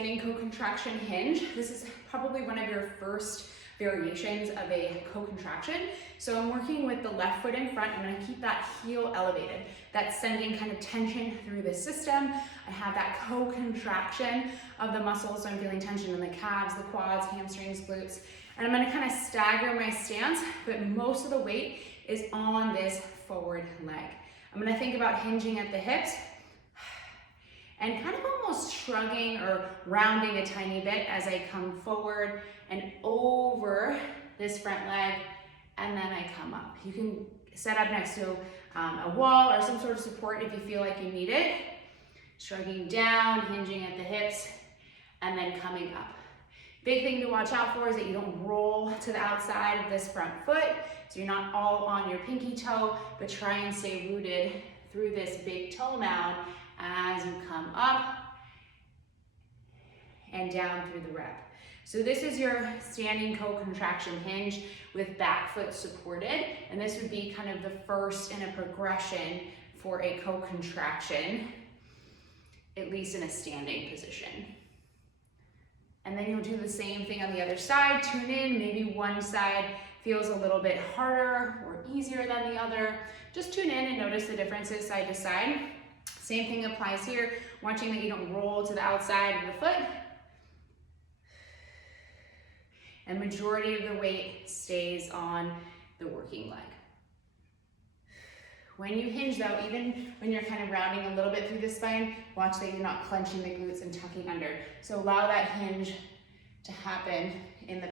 standing co-contraction hinge. This is probably one of your first variations of a co-contraction. So I'm working with the left foot in front. I'm gonna keep that heel elevated. That's sending kind of tension through the system. I have that co-contraction of the muscles, so I'm feeling tension in the calves, the quads, hamstrings, glutes. And I'm gonna kind of stagger my stance, but most of the weight is on this forward leg. I'm gonna think about hinging at the hips and kind of almost shrugging or rounding a tiny bit as I come forward and over this front leg, and then I come up. You can set up next to a wall or some sort of support if you feel like you need it. Shrugging down, hinging at the hips, and then coming up. Big thing to watch out for is that you don't roll to the outside of this front foot, so you're not all on your pinky toe, but try and stay rooted through this big toe mound as you come up and down through the rep. So this is your standing co-contraction hinge with back foot supported, and this would be kind of the first in a progression for a co-contraction, at least in a standing position. And then you'll do the same thing on the other side. Tune in, maybe one side feels a little bit harder or easier than the other. Just tune in and notice the differences side to side. Same thing applies here, watching that you don't roll to the outside of the foot. And majority of the weight stays on the working leg. When you hinge though, even when you're kind of rounding a little bit through the spine, watch that you're not clenching the glutes and tucking under. So allow that hinge to happen in the